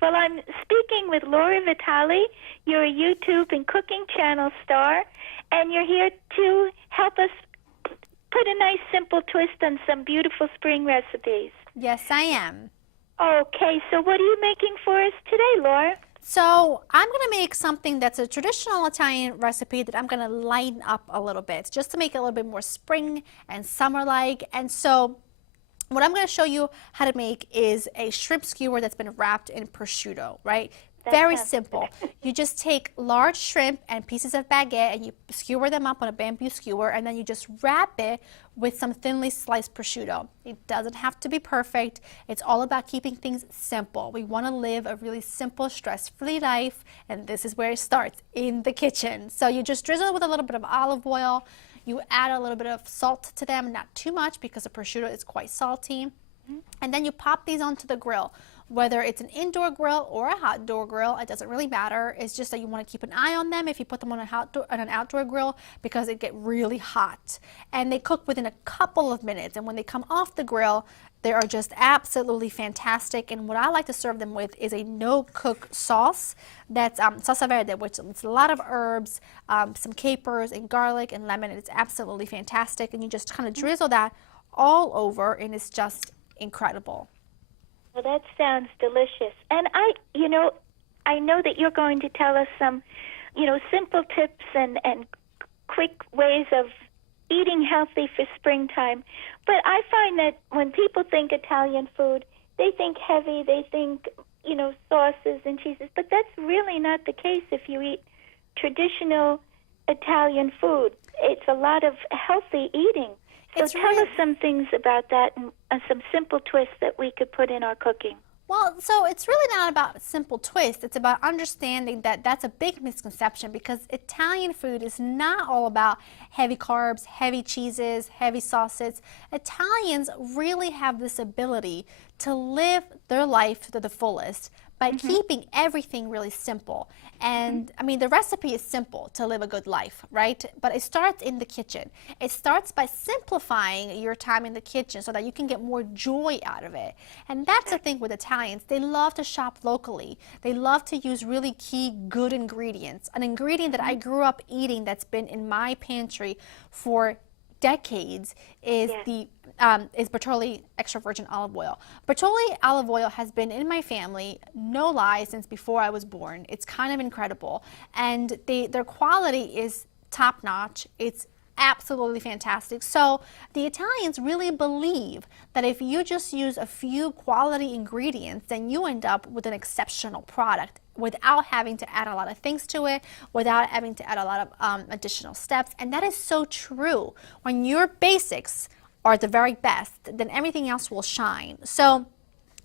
Well, I'm speaking with Laura Vitale. You're a YouTube and cooking channel star, and you're here to help us put a nice simple twist on some beautiful spring recipes. Yes, I am. Okay, so what are you making for us today, Laura? So I'm going to make something that's a traditional Italian recipe that I'm going to lighten up a little bit, just to make it a little bit more spring and summer-like. And so what I'm going to show you how to make is a shrimp skewer that's been wrapped in prosciutto, right? Very simple. You just take large shrimp and pieces of baguette and you skewer them up on a bamboo skewer, and then you just wrap it with some thinly sliced prosciutto. It doesn't have to be perfect. It's all about keeping things simple. We want to live a really simple, stress-free life, and this is where it starts, in the kitchen. So you just drizzle it with a little bit of olive oil. You add a little bit of salt to them, not too much because the prosciutto is quite salty. And then you pop these onto the grill. Whether it's an indoor grill or a outdoor grill, it doesn't really matter. It's just that you want to keep an eye on them if you put them on an outdoor grill, because it get really hot. And they cook within a couple of minutes. And when they come off the grill, they are just absolutely fantastic. And what I like to serve them with is a no-cook sauce. That's salsa verde, which is a lot of herbs, some capers and garlic and lemon. It's absolutely fantastic. And you just kind of drizzle that all over, and it's just incredible. Well, that sounds delicious. And I know that you're going to tell us some, simple tips and quick ways of eating healthy for springtime. But I find that when people think Italian food, they think heavy, they think, sauces and cheeses. But that's really not the case if you eat traditional Italian food. It's a lot of healthy eating. So tell us some things about that and some simple twists that we could put in our cooking. Well, so it's really not about a simple twist. It's about understanding that that's a big misconception, because Italian food is not all about heavy carbs, heavy cheeses, heavy sauces. Italians really have this ability to live their life to the fullest by keeping everything really simple. And I mean, the recipe is simple to live a good life, right? But it starts in the kitchen. It starts by simplifying your time in the kitchen so that you can get more joy out of it. And that's the thing with Italians. They love to shop locally. They love to use really key good ingredients. An ingredient that I grew up eating that's been in my pantry for decades is Bertolli extra virgin olive oil. Bertolli olive oil has been in my family, no lie, since before I was born. It's kind of incredible, and their quality is top notch. It's absolutely fantastic. So the Italians really believe that if you just use a few quality ingredients, then you end up with an exceptional product without having to add a lot of things to it, without having to add a lot of additional steps. And that is so true. When your basics are the very best, then everything else will shine. So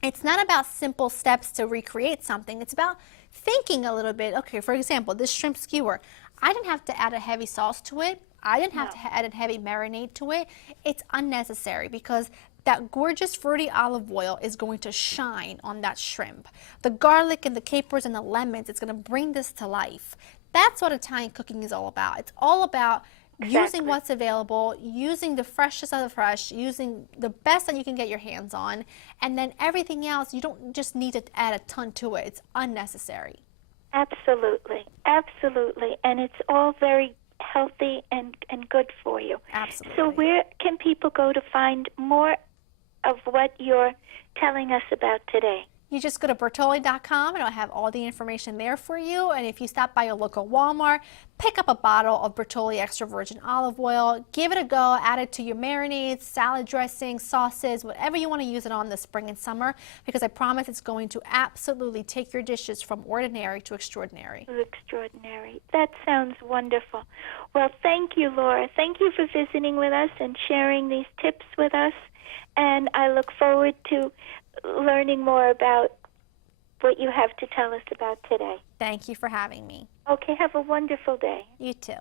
it's not about simple steps to recreate something. It's about thinking a little bit. Okay, for example, this shrimp skewer, I didn't have to add a heavy sauce to it. I didn't have to add a heavy marinade to it. It's unnecessary, because that gorgeous fruity olive oil is going to shine on that shrimp. The garlic and the capers and the lemons, it's going to bring this to life. That's what Italian cooking is all about. It's all about using what's available, using the freshest of the fresh, using the best that you can get your hands on, and then everything else, you don't just need to add a ton to it. It's unnecessary. Absolutely. Absolutely. And it's all very healthy and good for you. Absolutely. So where can people go to find more of what you're telling us about today? You just go to Bertolli.com and it'll have all the information there for you. And if you stop by your local Walmart, pick up a bottle of Bertolli extra virgin olive oil, give it a go, add it to your marinades, salad dressings, sauces, whatever you want to use it on this spring and summer, because I promise it's going to absolutely take your dishes from ordinary to extraordinary. Extraordinary. That sounds wonderful. Well, thank you, Laura. Thank you for visiting with us and sharing these tips with us. And I look forward to learning more about what you have to tell us about today. Thank you for having me. Okay, have a wonderful day. You too.